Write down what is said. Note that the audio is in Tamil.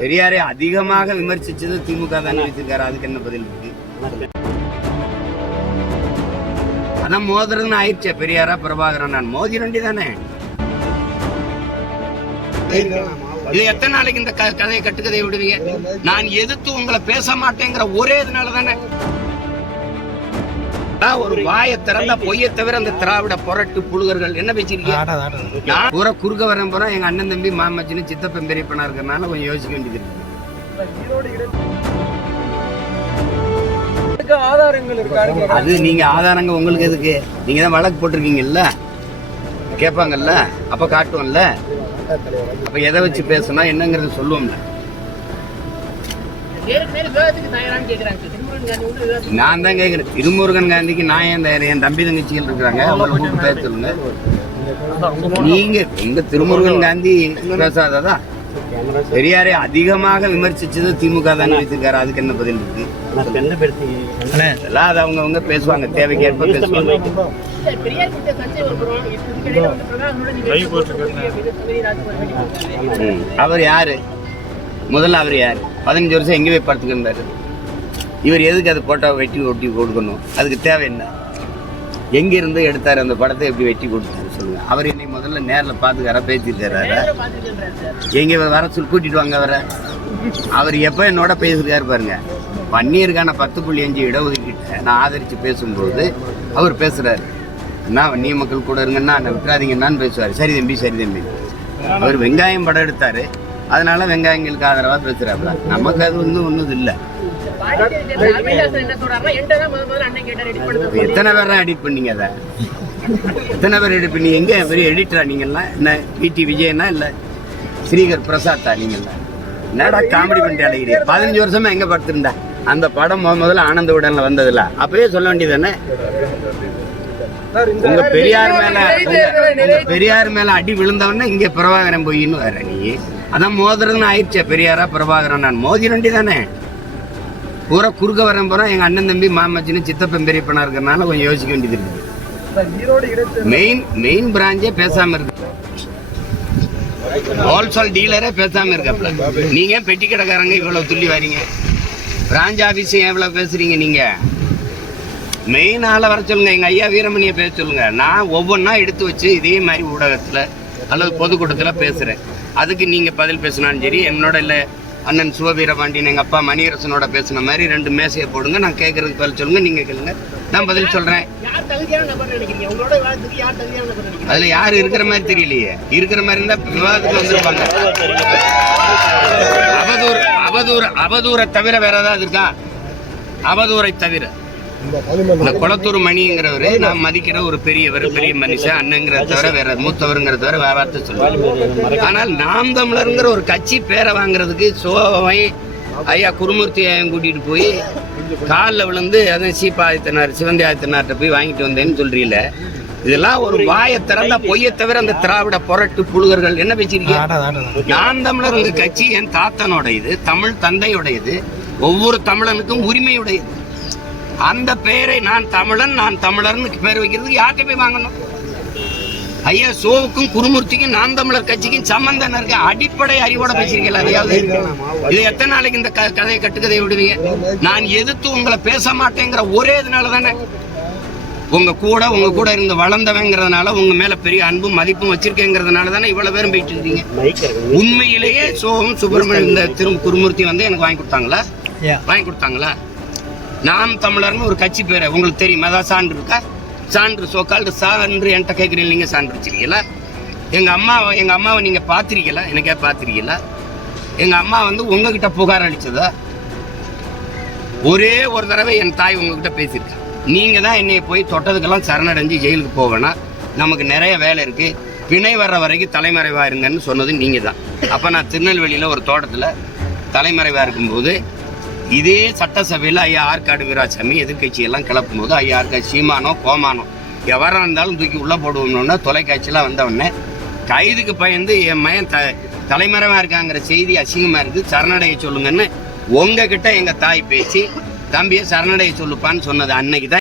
பெரியாரை அதிகமாக விமர்சிச்சது திமுக தானே வச்சிருக்காரு. அதுக்கு என்ன பதில் இருக்கு? அதான் மோதுறதுன்னு ஆயிடுச்சே. பெரியாரா பிரபாகரன் நான் மோதி ரெண்டி தானே. இது எத்தனை நாளைக்கு இந்த கதையை கட்டுக்கதையை விடுவீங்க? நான் எதிர்த்து உங்களை பேச மாட்டேங்கிற ஒரே இதனால தானே. ஒரு வாயை திறந்தா பொய்யை தவிர அந்த திராவிட புரட்டு புழுகர்கள் என்ன பேசிருக்கீங்க? நான் பூரா குறுக்க வரேன் போறா எங்க அண்ணன் தம்பி மாமச்சின்னு சித்தப்பன் பெரியப்பனா இருக்கிறனால கொஞ்சம் யோசிக்க வேண்டியது இருக்கு. அது நீங்க ஆதாரங்க உங்களுக்கு எதுக்கு? நீங்க தான் வழக்கு போட்டிருக்கீங்கல்ல, கேட்பாங்கல்ல, அப்ப காட்டுவோம்ல. அப்ப எதை வச்சு பேசணும் என்னங்கிறது சொல்லுவோம்ல. நான் தான் கேட்கிறேன், திருமுருகன் காந்திக்கு நான் ஏன் தயார்? என் தம்பி தங்கச்சிகள் இருக்கிறாங்க, அவங்களை கூப்பிட்டு பேச சொல்லுங்க. நீங்க எங்க திருமுருகன் காந்தி பேசாததா? பெரியாரை அதிகமாக விமர்சிச்சது திமுக தானே வச்சிருக்காரு. அதுக்கு என்ன பதில் இருக்கு? அது அவங்க பேசுவாங்க, தேவைக்கேற்ப பேசுவாங்க. அவர் யாரு? முதல்ல அவர் யாரு? 15 வருஷம் எங்க போய் படுத்துக்கிட்டு இருந்தாரு. இவர் எதுக்கு அது போட்டோ வெட்டி ஒட்டி கொடுக்கணும்? அதுக்கு தேவை என்ன? எங்க இருந்து எடுத்தாரு அந்த படத்தை? எப்படி வெட்டி கொடுத்தாரு சொல்லுங்க. அவர் என்னை முதல்ல நேரில் பார்த்துக்கார பேசிட்டாரு. எங்க வர சொல்லி கூட்டிட்டு வாங்க அவரை. அவர் எப்ப என்னோட பேசிருக்காரு பாருங்க. வன்னியருக்கான 10.5 இடஒதுக்கீட்டை நான் ஆதரிச்சு பேசும்போது அவர் பேசுறாரு, என்ன வன்னிய மக்கள் கூட இருங்கன்னா விட்டுறாதீங்கன்னான்னு பேசுவாரு. சரி தம்பி சரி தம்பி. அவர் வெங்காயம் படம் எடுத்தாரு, அதனால வெங்காயங்களுக்கு ஆதரவா பேசுறாப்புல. நமக்கு அது ஒன்றும் இல்லை. எத்தனை பேர் எடிட் பண்ணீங்க? அதை எத்தனை பேர் எடிட் பண்ணி? எங்க பெரிய எடிட்டரா நீங்கெல்லாம்? என்ன பிடி விஜயனா இல்ல ஸ்ரீகர் பிரசாத்தா நீங்கெல்லாம்? என்னடா காமெடி பண்ணிட்டு அழைக்கிறீங்க? 15 வருஷமா எங்க படுத்திருந்தா அந்த படம் முதல்ல ஆனந்த உடன்ல வந்ததுல அப்பவே சொல்ல வேண்டியதானே. உங்க பெரியார் மேல அடி விழுந்தவொடனே இங்க பிரபாகரன் போயின்னு வர நீ. அதான் மோதுறதுன்னு ஆயிடுச்சே. பெரியாரா பிரபாகரன் நான் மோதி ரெண்டி தானே. பூரா குறுக்க வரேன் போறா எங்க அண்ணன் தம்பி மாமச்சின்னு சித்தப்பன் பெரியப்பனா இருக்கிறனால கொஞ்சம் யோசிக்க வேண்டியது இருக்கு. மெயின் பிராஞ்சே பேசாம இருக்கு. ஹோல்சேல் டீலரே பேசாம இருக்காப்ல. நீங்க பெட்டி கடைக்காரங்க இவ்வளவு துள்ளி வரீங்க. பிராஞ்ச் ஆபீஸ் எவ்வளவு பேசுறீங்க? நீங்க மெயின் ஆளை வர சொல்லுங்க. எங்க ஐயா வீரமணியை பேச சொல்லுங்க. நான் ஒவ்வொன்றா எடுத்து வச்சு இதே மாதிரி ஊடகத்துல அல்லது பொதுக்கூட்டத்துல பேசுறேன். அதுக்கு நீங்க பதில் பேசினாலும் சரி, என்னோட இல்லை அண்ணன் சிவவீரபாண்டியன் எங்க அப்பா மணியரசனோட பேசின மாதிரி 2 மேசையை போடுங்க. நான் கேட்கறதுக்கு பதில் சொல்லுங்க, நீங்க கேளுங்க, நான் பதில் சொல்றேன். அதுல யாரு இருக்கிற மாதிரி தெரியலையே. இருக்கிற மாதிரி இருந்தா விவாதத்துக்கு வந்திருப்பாங்க. அவதூறை தவிர வேற ஏதாவது இருக்கா? அவதூறை தவிர இந்த குளத்தூர் மணிங்கிறவரு நான் மதிக்கிற ஒரு பெரியவர், பெரிய மனுஷன், அண்ணங்கிறத தவிர வேற மூத்தவருங்கிற தவிர வேற வார்த்தை சொல்லுவாங்க. ஆனால் நாம் தமிழருங்கிற ஒரு கட்சி பேரை வாங்குறதுக்கு சோவை ஐயா குருமூர்த்தி கூட்டிட்டு போய் காலில் விழுந்து அதான் சீப்பா ஆதித்தனார் சிவந்தி ஆதித்தனார்கிட்ட போய் வாங்கிட்டு வந்தேன்னு சொல்றீல. இதெல்லாம் ஒரு வாயை திறந்தா பொய்யை தவிர அந்த திராவிட புரட்டு புழுகர்கள் என்ன பேசிருக்கீங்க? நாம் தமிழர் உங்க கட்சி என் தாத்தனோட இது, தமிழ் தந்தையோட இது, ஒவ்வொரு தமிழனுக்கும் உரிமையுடையது. அந்த பெயரை நான் தமிழர்னு பேர் வைக்கிறதுக்கு யார்கிட்ட போய் வாங்கணும்? ஐயா சோவுக்கும் குருமூர்த்திக்கும் நாம் தமிழர் கட்சிக்கும் சம்பந்தம் இருக்கு. அடிப்படை அறிவோட பேசிருக்கீங்களா? அதையாவது இது எத்தனை நாளைக்கு இந்த கதையை கட்டுக்கதையை விடுவீங்க? நான் எதிர்த்து உங்களை பேச மாட்டேங்கிற ஒரே இதனால தானே. உங்க கூட இருந்து வளர்ந்தவங்கிறதுனால, உங்க மேல பெரிய அன்பும் மதிப்பும் வச்சிருக்கேங்கிறதுனால தானே இவ்வளவு பேரும் போயிட்டு இருக்கீங்க. உண்மையிலேயே சோகம் சுப்பிரமணியம் இந்த குருமூர்த்தி வந்து எனக்கு வாங்கி கொடுத்தாங்களா? நாம் தமிழர்னு ஒரு கட்சி பேரை உங்களுக்கு தெரியுமா? அதான் சான்று இருக்கா? சான்று சோக்கால் சான்று என்கிட்ட கேட்குறீங்க. நீங்கள் சான்று வச்சிருக்கீங்களா? எங்கள் அம்மாவை நீங்கள் பார்த்துருக்கீங்களா? எனக்கே பார்த்துருக்கீங்களா? எங்கள் அம்மா வந்து உங்ககிட்ட புகார் அளித்ததா? ஒரே ஒரு தடவை என் தாய் உங்ககிட்ட பேசியிருக்கேன். நீங்கள் தான் என்னை போய் தொட்டதுக்கெல்லாம் சரணடைஞ்சு ஜெயிலுக்கு போவேன்னா நமக்கு நிறைய வேலை இருக்குது, பிணை வர்ற வரைக்கும் தலைமறைவாக இருங்கன்னு சொன்னது நீங்கள் தான். அப்போ நான் திருநெல்வேலியில் ஒரு தோட்டத்தில் தலைமறைவாக இருக்கும்போது இதே சட்டசபையில் ஐயா ஆற்காடு வீராசாமி எதிர்கட்சியெல்லாம் கிளப்பும் போது ஐயா ஆற்காடு சீமானோ கோமானோ எவராக இருந்தாலும் தூக்கி உள்ளே போடுவோம்னோன்னா தொலைக்காட்சியெலாம் வந்தவொடனே கைதுக்கு பயந்து என் மயன் தலைமறைவாக இருக்காங்கிற செய்தி அசிங்கமாக இருக்குது, சரணடைய சொல்லுங்கன்னு உங்ககிட்ட எங்கள் தாய் பேசி தம்பியை சரணடைய சொல்லுப்பான்னு சொன்னது அன்னைக்கு தான்.